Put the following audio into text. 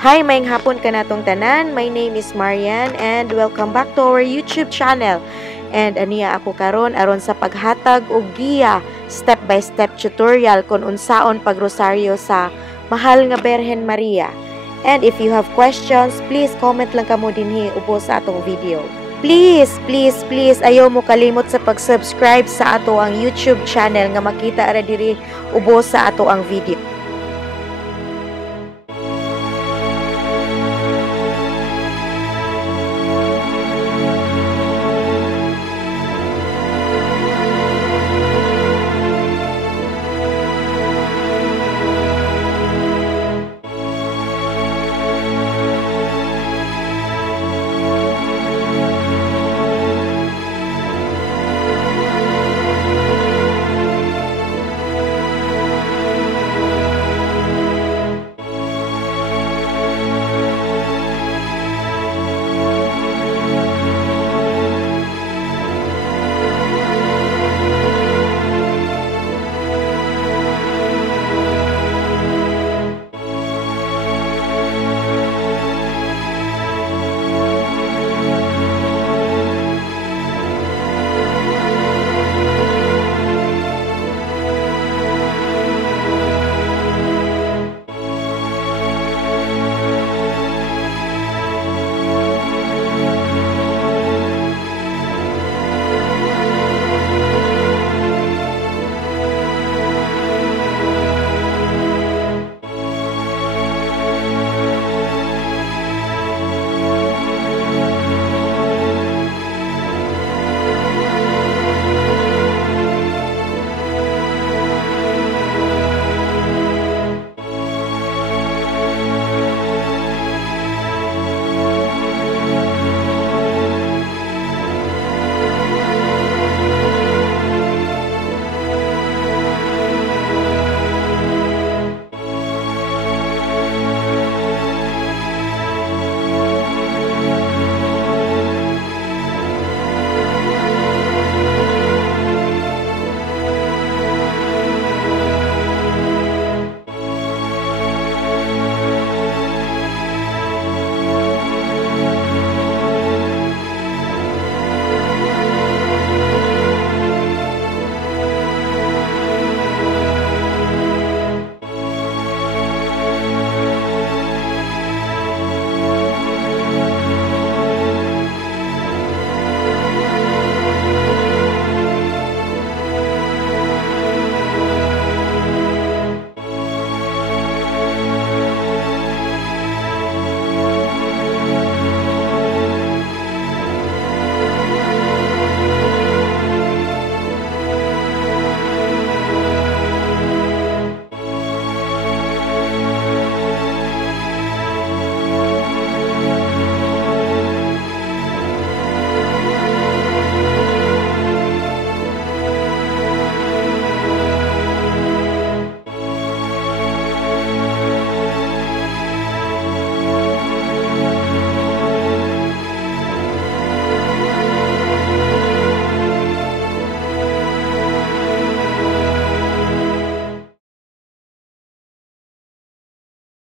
Hi, maayong hapon ka natong tanan. My name is Marian and welcome back to our YouTube channel. And aniya ako karon aron sa paghatag og giya step by step tutorial kung unsaon pagrosaryo sa Mahal nga Berhen Maria. And if you have questions, please comment lang kamo dinhi ubos sa atong video. Please ayaw mo kalimot sa pag-subscribe sa ato ang YouTube channel nga makita ra diri ubos sa ato ang video.